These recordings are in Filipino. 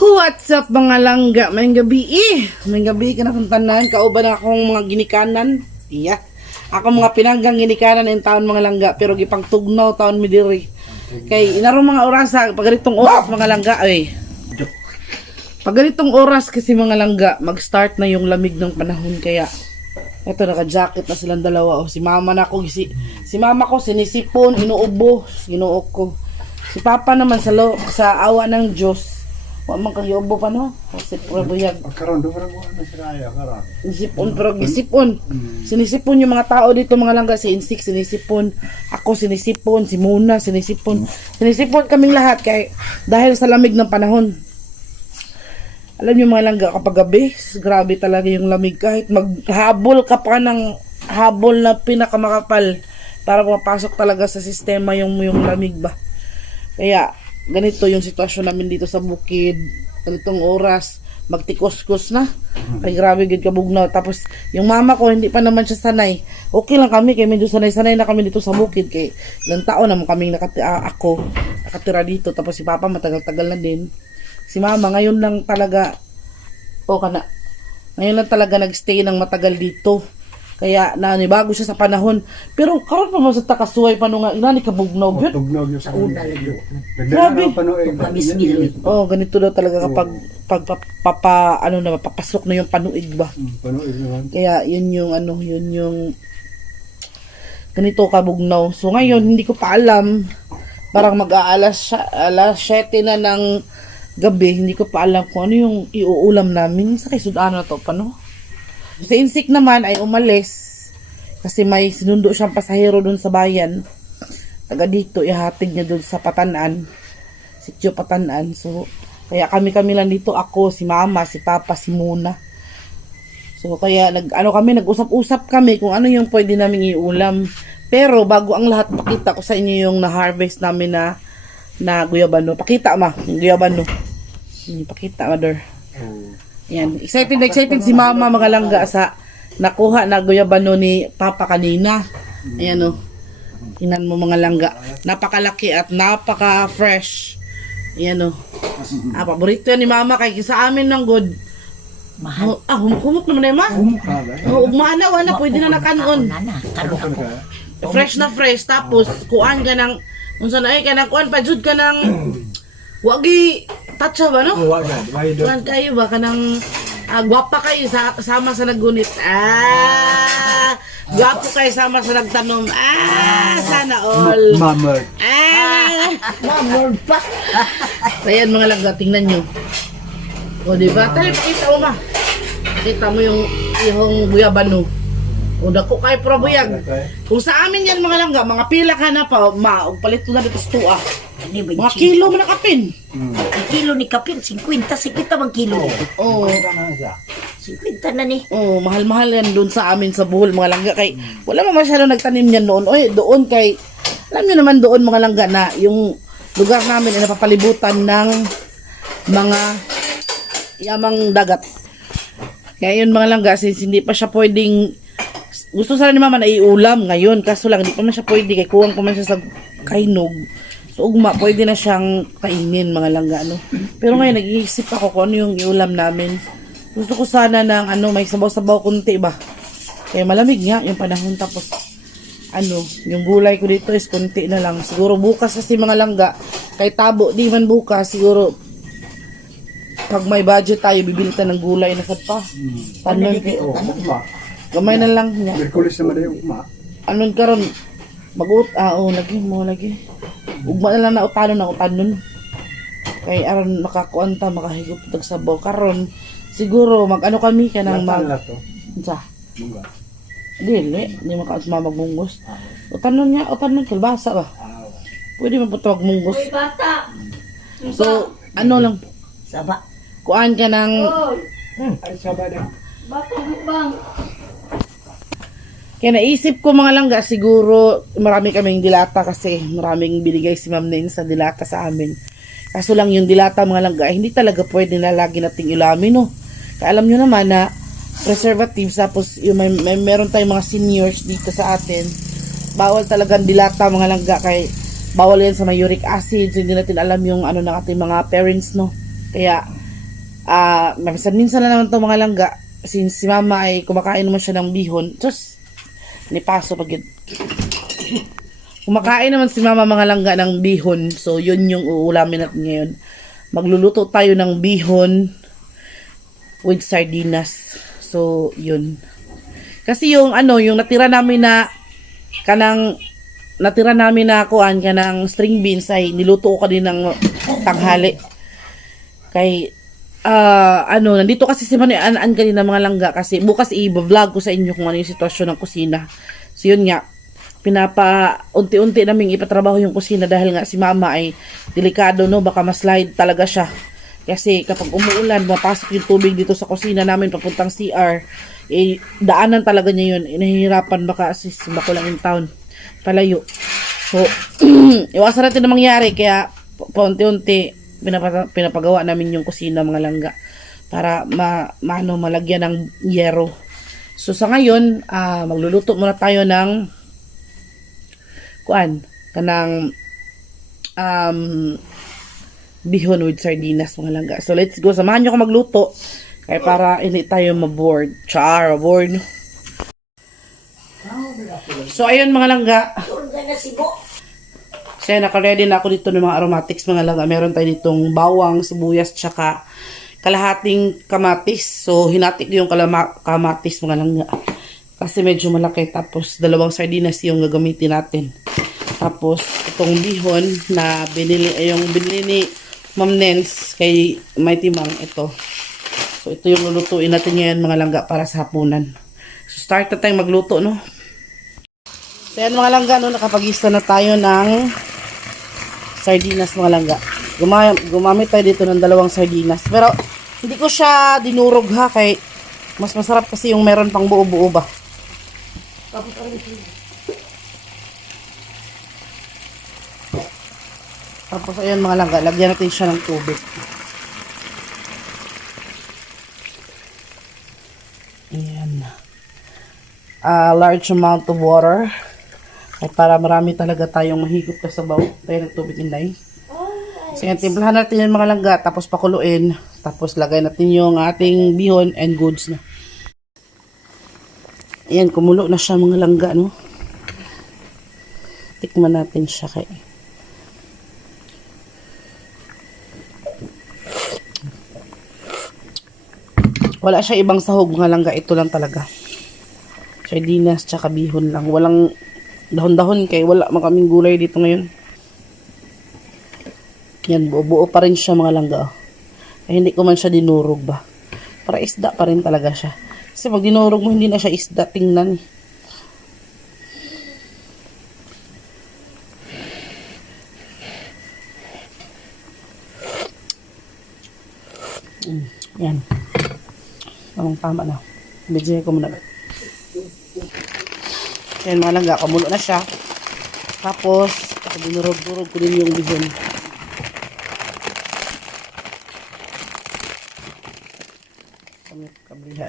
What's up mga langga? May gabi May gabi ka na kung tanan. Kauban akong mga ginikanan. Iya. Ako mga pinanggang ginikanan in taon mga langga. Pero gipang tugnaw taon mi diri. Kay inarong mga oras sa pagaritong oras mga langga. Ay. Pagaritong oras kasi mga langga. Mag-start na yung lamig ng panahon. Kaya eto naka-jacket na silang dalawa. Si mama na ako. Si mama ko sinisipon. Inuubo. Ginuok ko. Si papa naman sa awa ng Diyos. Wa man kang yobo pa no. Kasi probuyag. Karon do parang ano sila ya karon. Isipon pero gisipon. Sinisipon yung mga tao dito mga langga, si Insik sinisipon, ako sinisipon, si Muna sinisipon. Sinisipon kaming lahat kay dahil sa lamig ng panahon. Alam niyo mga langga, kapag gabi, grabe talaga yung lamig kahit maghabol ka pa ng habol na pinakamakapal para mapasok talaga sa sistema yung lamig ba. Kaya ganito yung sitwasyon namin dito sa bukid. Ganitong oras, magtikos-kos na. Kay grabe gid kabugnaw. Tapos yung mama ko hindi pa naman siya sanay. Okay lang kami kay medyo sanay-sanay na kami dito sa bukid kay ilang taon naman kaming nakatira dito. Tapos si papa matagal-tagal na din. Si mama ngayon lang talaga ngayon lang talaga nagstay ng matagal dito. Kaya nanibago siya sa panahon. Pero karon pa mo sa takasuway pa nung inani kabugnaw gyud. Tugnaw yung sa Una lagi. Grabe. Tamis milit. Oh, ganito daw talaga kapag papasok na yung panuig ba. Panuig naman. Kaya yun yung ganito kabugnaw. So ngayon hindi ko pa alam, parang alas 7 na ng gabi, hindi ko pa alam kung ano yung iuulam namin sa kisudano na to pa no. Si Insik naman ay umalis kasi may sinundo siyang pasahero dun sa bayan. Taga dito, ihatid niya dun sa Patanan. Sitio Patanan. So, kaya kami lang dito. Ako, si mama, si papa, si Muna. So, kaya nag-usap-usap kami kung ano yung pwede namin iulam. Pero, bago ang lahat, pakita ko sa inyo yung na-harvest namin na guyabano. Pakita yung guyabano. Pakita, mother. Yan. Excited si mama mga langga sa nakuha na guyabano ni papa kanina. Ayan o. Tingnan mo mga langga. Napakalaki at napaka-fresh. Ayan o. Paborito yan ni mama kay sa amin ng good. Mahal. Humuk naman na ma. Ugmana, pwede na nakanon. Karon ako. Fresh na fresh. Tapos, kuan ka ng, unsa na ka ng kuan, pajud ka ng, wagi, tatsa ba no? Kuan kayo ba, kanang, gwapa kayo sama sa naggunit. Gwapo kayo sama sa nagtanom. Sana all. Mamad. Mamord pa. Ayan mga langga, tingnan nyo. O diba? Tali, pakita mo ma. Pakita mo yung guyabano. O dako kay probuyag. Kung sa amin yan mga langga, mga pila ka na pa, palit ko na dito sa tuwa. Mga kilo mo na kapin. Ang kilo ni Kapin, 50 bang kilo. Oo. 50 na ni. Oh, mahal-mahal yan doon sa amin sa Bohol mga langga kay wala man masyado nagtanim niyan noon. Oy, doon kay alam niyo naman doon mga langga na yung lugar namin ay napapalibutan ng mga yamang dagat. Kaya yun mga langga, since hindi pa siya pwedeng gusto sana ni mama na iulam ngayon kaso lang hindi pa man siya pwede kay kuwang pa man siya sa kainog. So ugma pwede na siyang kainin mga langga no. Pero ngayon nag-iisip ako kung ano yung iulam namin. Gusto ko sana ng may sabaw-sabaw kunti ba. Kaya malamig nga yung panahon tapos yung gulay ko dito is kunti na lang. Siguro bukas kasi mga langga, kay tabo di man bukas siguro pag may budget tayo bibili tayo ng gulay na sad pa. Tanon gamay na lang niya. Merkulis naman yung uma. Anon karon lagi. Ugma na lang na utanon. Kay aron makakuanta makahigop tag sabaw karon. Siguro kami kanang sa dili magbungos. Utanon kalbasa ba? Pwede man puto magbungos. Uy, bata. So lang Saba. kuan ka ng Ay sabada. Bata bang. kaya naisip ko mga langga siguro marami kaming dilata kasi maraming binigay si Ma'am Nen sa dilata sa amin. Kaso lang yung dilata mga langga hindi talaga pwede na lagi nating ilamin no. Kaya alam nyo naman na preservatives tapos yung meron tayong mga seniors dito sa atin. Bawal talagang dilata mga langga kay bawal yan sa may uric acid. So, hindi natin alam yung ng ating mga parents no. Kaya minsan na naman to mga langga. Since si mama ay kumakain naman siya ng bihon. Just, nipaso pag yun. Kumakain naman si mama mga langga ng bihon. So, yun yung uulamin natin ngayon. Magluluto tayo ng bihon with sardinas. So, yun. Kasi yung yung natira namin na kuan kanang string beans ay niluto ko din ng tanghali. Kay nandito kasi si Manuan kanina mga langga kasi bukas i-vlog ko sa inyo kung ano yung sitwasyon ng kusina. So yun nga, unti-unti naming ipatrabaho yung kusina dahil nga si mama ay delikado, no, baka ma-slide talaga siya. Kasi kapag umuulan, mapasok yung tubig dito sa kusina namin papuntang CR, daanan talaga niya yun. Inahihirapan baka assist, bako lang in town, palayo. So, iwasan natin na mangyari, kaya paunti-unti pinapagawa namin yung kusina mga langga para malagyan ng yero. So sa ngayon, magluluto muna tayo ng kanang bihon with sardinas mga langga. So let's go, samahan nyo ako magluto kaya para hindi tayo maboard. Bored. So ayun mga langga, so naka-ready na ako dito ng mga aromatics mga langga. Meron tayo ditong bawang, sibuyas, tsaka kalahating kamatis. So hinati ko yung kamatis mga langga kasi medyo malaki. Tapos 2 sardinas yung gagamitin natin. Tapos itong bihon na binili ni Ma'am Nens kay Mighty Mang, ito. So ito yung lulutuin natin ngayon mga langga para sa hapunan. So start na tayong magluto, no. So yan mga langga, no, nakapag-isa na tayo ng sardinas mga langga. Gumamit tayo dito ng 2 sardinas. Pero hindi ko siya dinurog ha, kay mas masarap kasi yung meron pang buo-buo ba. Tapos ayun mga langga, lagyan natin siya ng tubig. Ayan. Large amount of water. Ay para marami talaga tayong mahigop na sabaw. Tayo ng tubig inday. So yan, timplahan natin yung mga langga, tapos pakuluin. Tapos lagay natin yung ating bihon and goods na. Ayan, kumulo na siya mga langga, no. Tikman natin siya kay. Wala siya ibang sahog mga langga, ito lang talaga. Sardinas tsaka bihon lang. Walang dahon-dahon kay wala man kaming gulay dito ngayon. Yan, buo pa rin siya mga langga. Ay, hindi ko man siya dinurog ba. Para isda pa rin talaga siya. Kasi pag dinurog mo, hindi na siya isda. Tingnan. Yan. Tama na. Bigyan ko muna. Yan mga langga, kumulo na siya. Tapos, dinurog-durog ko din yung bihon. Kabliha.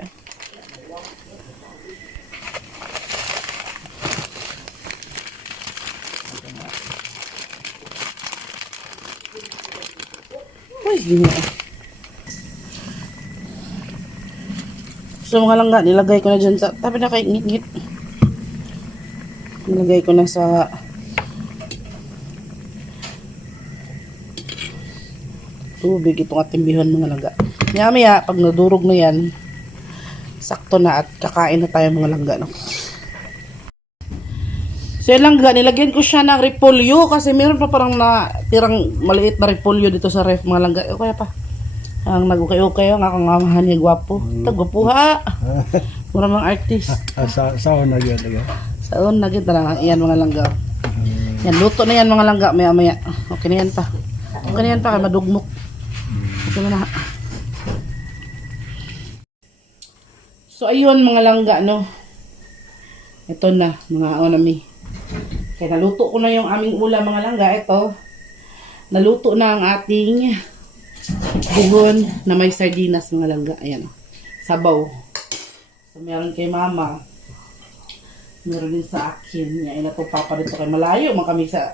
Uy, gina. So mga langga, nilagay ko na dyan sa tabi na kay ngit-ngit. Nilagay ko na sa tubig itong ating bihon mga langga. Maya pag nadurog na yan, sakto na at kakain na tayo mga langga, no? So yan langga, nilagyan ko siya ng repolyo kasi meron pa parang tirang maliit na repolyo dito sa ref mga langga. O kaya pa ang nagukay-ukay ang akong amahan niya gwapo. Tagwapuha. Mura mga artist. Saan na yun? Saan na yun talaga. Yan mga langga. Yan, luto na yan mga langga. Maya. Okay na yan pa. Okay na yan pa. Madugmok. Okay na. So ayun mga langga, no. Ito na mga onami. Kaya naluto ko na yung aming ulam mga langga. Ito. Naluto na ang ating bihon na may sardinas mga langga. Ayan. Sabaw. So, meron kay mama. Meron din sa akin. Yan, ito papa dito kay malayo. Man kami sa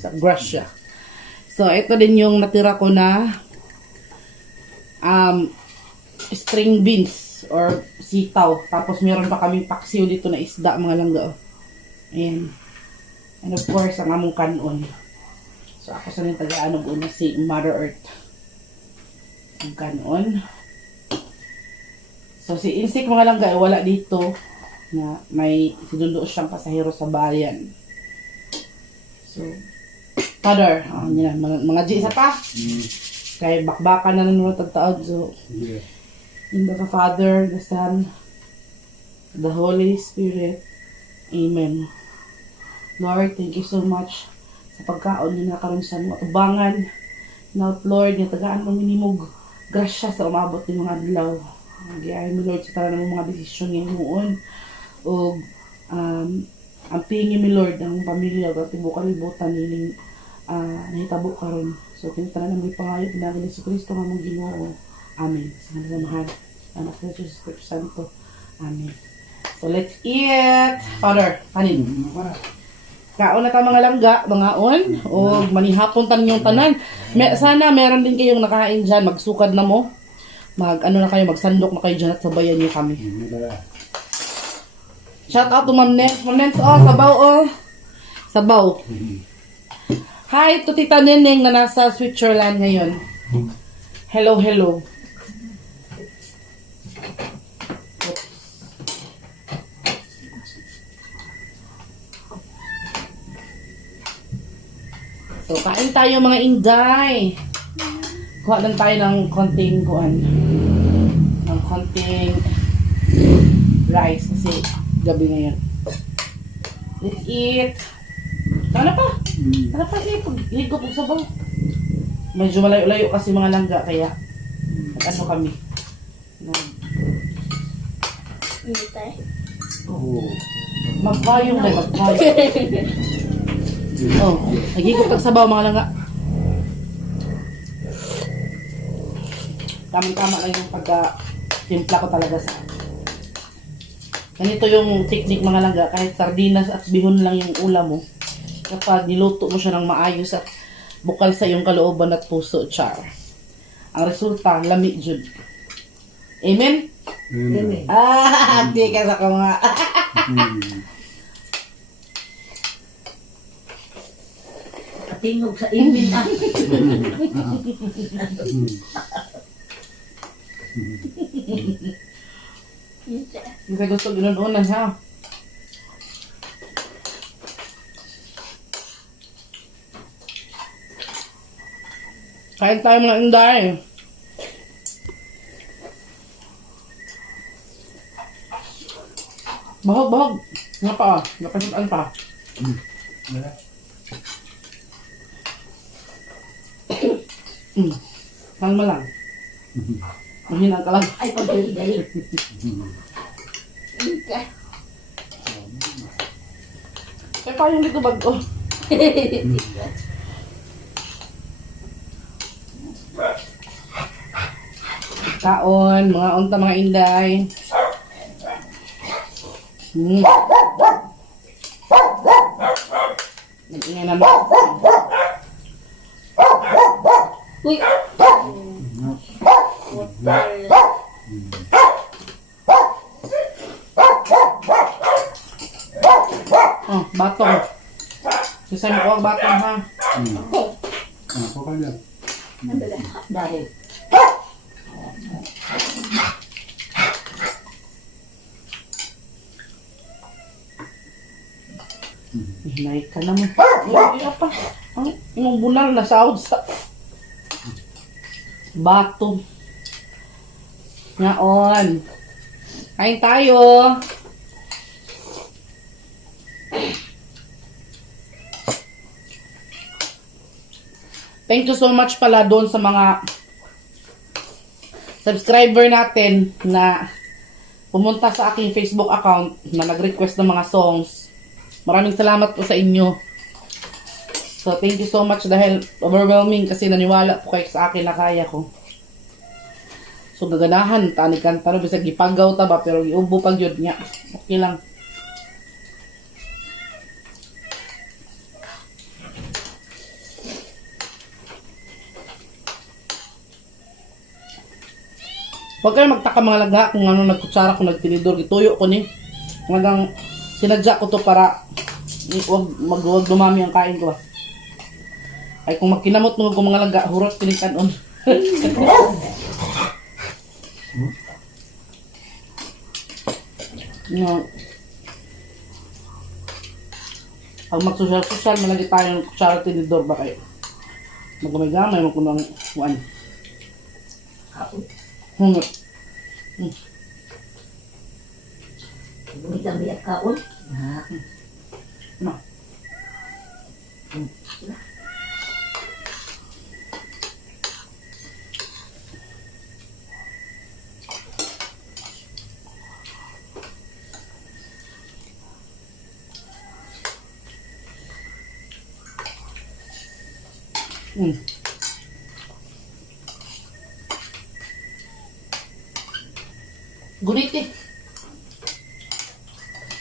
sa Gracia. So, ito din yung natira ko na string beans or sitaw. Tapos meron pa kaming paksiw dito na isda mga langga. Oh. Ayan. And of course, ang among kanon. So ako sa nang taga-anog una si Mother Earth. Ang kanon. So si Insik mga langga wala dito na may sinundo siyang pasahero sa bayan. So, Father, yun na, mga G isa pa. Kay bakbakan na nanonood tagtaod. So, Yeah. in the Father, the Son, the Holy Spirit. Amen. Lord, thank you so much sa pagkaon niyo na karon sa mga tubangan. Now, Lord, yung tagaan mo minimog grasya sa umabot ng mga adlaw. Giyahin mo, Lord, sa tanan ng mga desisyon ngayon. O, ang pingi mi, Lord, ang pamilya, at tibukan libutan niling nahitabo karon. So, pinitanan ng may pangayo, pinagal ni Kristo nga mong Ginoo. Amen. Sa kanila mahal. Anak na Jesus Espiritu Santo. Amen. So, let's eat. Father, kanin. Kaon na ta mga langga, mga on. O, manihapon tan yung tanan. Sana meron din kayong nakain dyan. Magsukad na mo. Na kayo, magsandok na kayo dyan at sabayan niyo kami. Shout out to Ma'am Nens. Ma'am Nens, sabaw, Sabaw. Hi to Tita Neneng na nasa Switzerland ngayon. Hello, hello. So, kain tayo mga inday. Kuha lang tayo ng konting ng konting rice kasi gabi ngayon. Let's eat. Ano pa? Ano pa higop og sabaw. Medyo malayo-layo kasi mga langga kaya ano kami. Hindi tayo. Oh. Magpayong na magpayong. Oh, nagigop og sabaw mga langga. Tama-tama lang yung pagka-timpla ko talaga sa ganito yung technique mga langga, kahit sardinas at bihon lang yung ulam mo. Kapag niluto mo siya ng maayos at bukal sa iyong kalooban at puso, char. Ang resulta, lami jud. Amen? Amen. Di ka sa mga. Katingog sa imin ah. Kasi gusto ginununan ha. Kain tayo mga inday. Bahog. Nga pa napasitan pa. Kalma lang. Mahina ka lang. Ay, pagdali-dali. Kaya pa yung dito bago. Kaon, mga unta, mga inday. Nag-ingay naman. Uy! Oh, batong. Sisay mo ko ang batong ha. Ako kanya. Dahil. Hinay ka naman. Ay, apa. Ang imong bunal na sahod sa bato. Ngaon. Kain tayo. Thank you so much pala doon sa mga subscriber natin na pumunta sa aking Facebook account na nag-request ng mga songs. Maraming salamat po sa inyo. So, thank you so much dahil overwhelming kasi naniwala po kayo sa akin na kaya ko. So, naganahan, tanikan taro, bisag gipagaw ta ba, pero giubo pag yun niya. Okay lang. Huwag kayo magtaka mga lagha kung ano nagkutsara ko nagtinidor. Ituyo ko ni. Hanggang sinadya ko to para wag dumami ang kain ko. Ay kung magkinamot mo kung mga lagha, hurot pinikanon. No. Pag magsosyal-sosyal, malagi tayo ng kutsara tinidor ba kayo? Magkamay-gamay mo kung ang kuwan. Kaon. Hungot. Bumit ang biyak kaon. Ha. No. Gunit eh.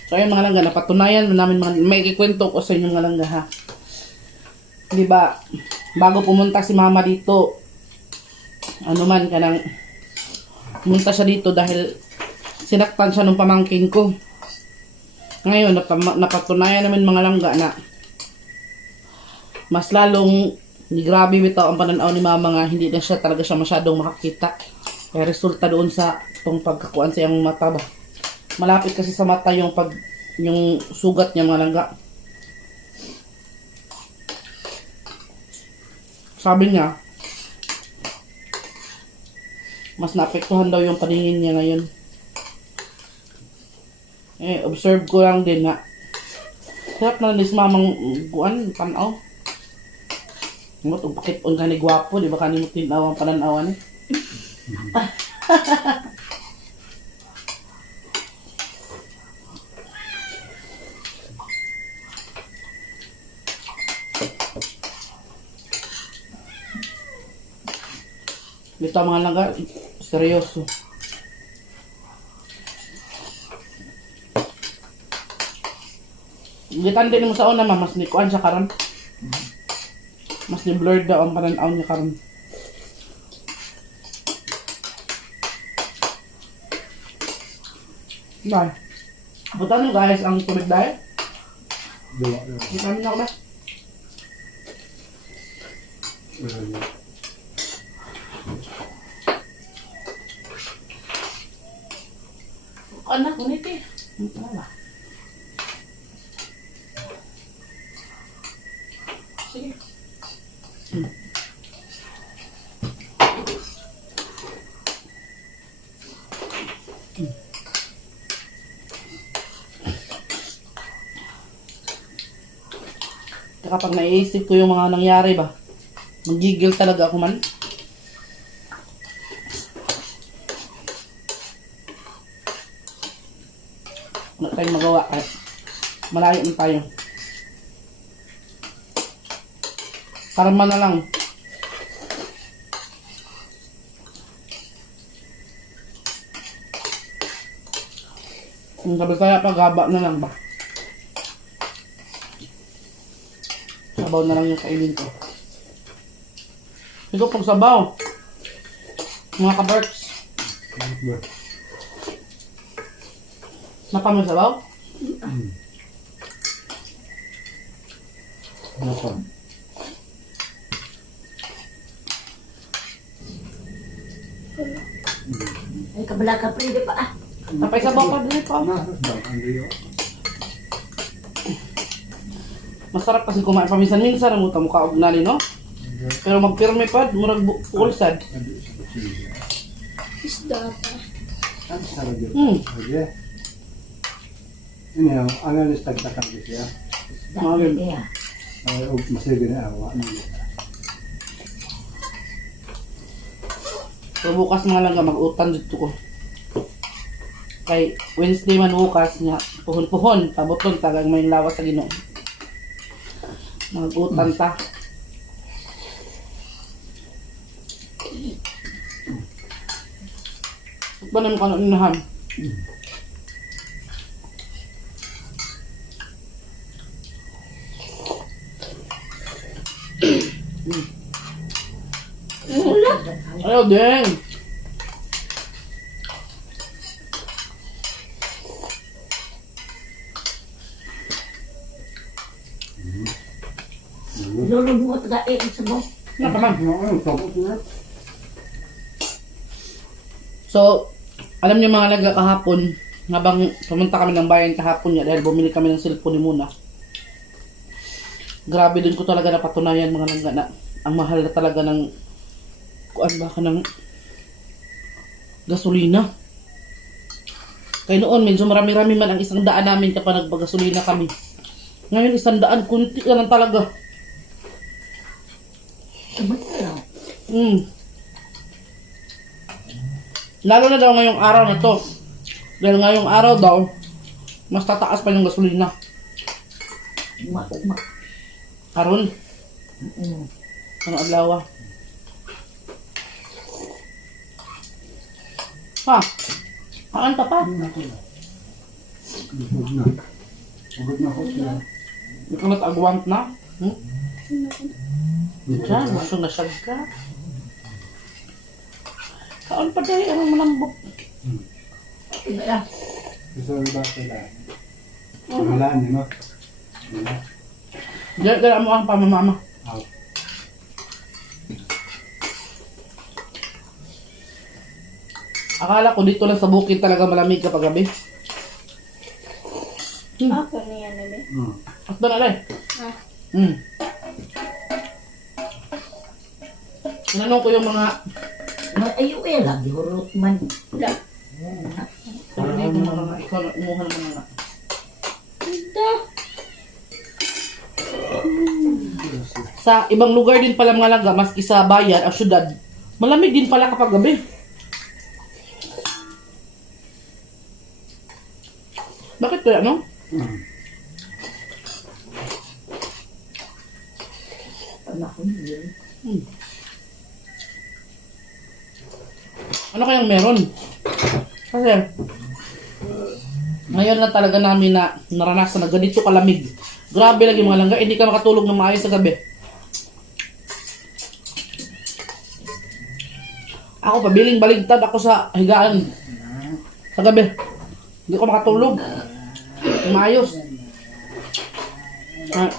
So ayun mga langga, napatunayan namin may ikikwento ko sa inyo mga langga ha. Di ba, bago pumunta si mama dito, ano man kanang pumunta siya dito dahil sinaktan siya nung pamangkin ko. Ngayon, napatunayan namin mga langga na mas lalong ni grabe bitaw ang pananaw ni mama nga hindi na siya talaga siya masyadong makakita. Kaya resulta doon sa itong pagkakuan sa iyang mata ba. Malapit kasi sa mata yung yung sugat niya mga langga. Sabi niya, mas naapektuhan daw yung paningin niya ngayon. Observe ko lang din na hirap na nis mamang kuan, panaw. Ngot, bakit on ka ni gwapo, di ba kanino tinaw ang pananawan eh? Dito mga langga, seryoso. Gitan din mo sa una mas ni kuan siya karon. Mas ni blurred daw ang pananaw niya karon. Bye. Butan nyo guys ang tubig dahil. Dua. Butan nyo ba? Anak, ngunit eh. Ano ba? Sige. Kapag naiisip ko yung mga nangyari ba, magigil talaga ako man. Wala tayong magawa kahit malayo na tayo. Karma na lang. Yung kabisaya pa, gaba na lang ba? Sabaw na lang yung kainin ko. Ito pag sabaw. Mga kabarks. Napamay sabaw? Napa? Ay, kabala ka pa, hindi pa ah. Napay sabaw pa din pa. Masarap kasi kumain paminsan-minsan ang utang mukha og nali, no? Pero magpirme pa, murag ulsad. Isda pa. Ang sarap yun. Hmm. Ini ang analis tagtakan ko siya. Mga Kaya. Ay, masige na awa. So bukas mga langga mag-utan dito ko. Kay Wednesday man bukas niya, puhon-puhon, pabuton tagang may lawas sa Ginoo. Mag-utan ta. Ba naman kano inahan? Ayaw din. Lulog mo taga sa mo. Nakaman. Oo, tapos na. So, alam niyo mga laga kahapon, habang pumunta kami ng bayan kahapon niya dahil bumili kami ng cellphone ni Muna. Grabe din ko talaga napatunayan mga langga na ang mahal na talaga ng kuan ba ka ng gasolina. Kaya noon medyo marami-rami man ang 100 namin kapag nagpagasolina kami. Ngayon 100, kunti na lang talaga. Tumat lang. Lalo na daw ngayong araw na to. Dahil ngayong araw daw, mas tataas pa yung gasolina. Uma. Karon, ano adlaw? Ha? Kaan pa pa? Busog na. Pagod na ako siya. Ikalat agwant na? Diyan, busog na siya ka. Kaan pa dahil, anong malambok? Iba. Gusto ko ba sila? Wala niyo, no? Wala. Diyan mo ang pamamama. Ah, Akala ko dito lang sa bukid talaga malamig kapag gabi. Ako niya nila. At doon alay. Ah. Tinanong ko yung mga Ayo lagi hurot man. sabi niya yung mga ikaw na umuha ng mga Ito. sa ibang lugar din pala mga laga, maski sa bayan o syudad, malamig din pala kapag gabi. Bakit kaya, no? Anak ko yun. Ano kayang meron? Kasi, ngayon lang talaga namin na naranasan na ganito kalamig. Grabe lagi mga langga, hindi ka makatulog ng maayos sa gabi. Ako, pabiling baligtad ako sa higaan. Sa gabi. Hindi ko makatulog. Ng maayos. Ah,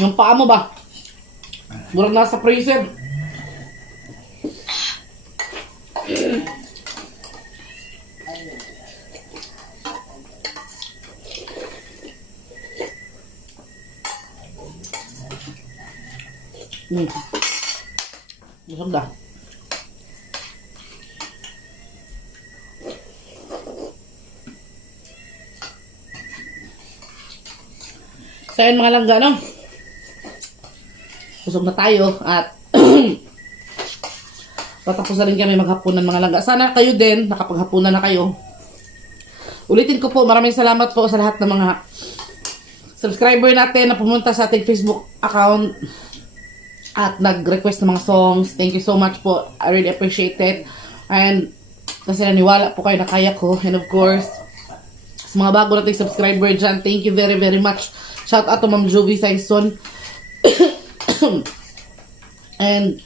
yung paa mo ba? Murang nasa freezer. Busog dah. So yun mga langga, no? Busog na tayo at patapos na rin kami maghapunan mga langga. Sana kayo din, nakapaghapunan na kayo. Ulitin ko po, maraming salamat po sa lahat ng mga subscriber natin na pumunta sa ating Facebook account at nag-request ng mga songs. Thank you so much po. I really appreciate it. And kasi naniwala po kayo na kaya ko. And of course, sa mga bago nating subscriber dyan, thank you very very much. Shout out to Ma'am Jovi Saison. And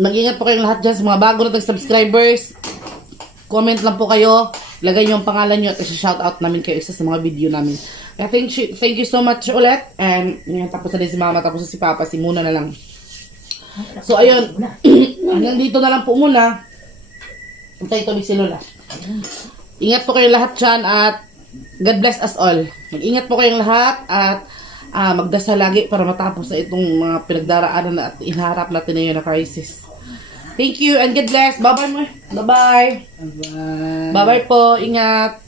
mag-ingat po kayong lahat dyan sa mga bago nating subscribers. Comment lang po kayo. Lagay niyo ang pangalan niyo at i-shout out namin kayo isa sa mga video namin. Kaya thank you so much ulit. And yun, tapos na din si Mama, tapos na si Papa, si Muna na lang. So ayun, hanggang dito na lang po muna. Antay ito si Lola. Ingat po kayong lahat dyan at God bless us all. Mag-ingat po kayong lahat at magdasal lagi para matapos na itong mga pinagdaraanan at inaharap natin na yun na crisis. Thank you and God bless. Bye-bye mo. Bye-bye. bye. Bye-bye po. Ingat.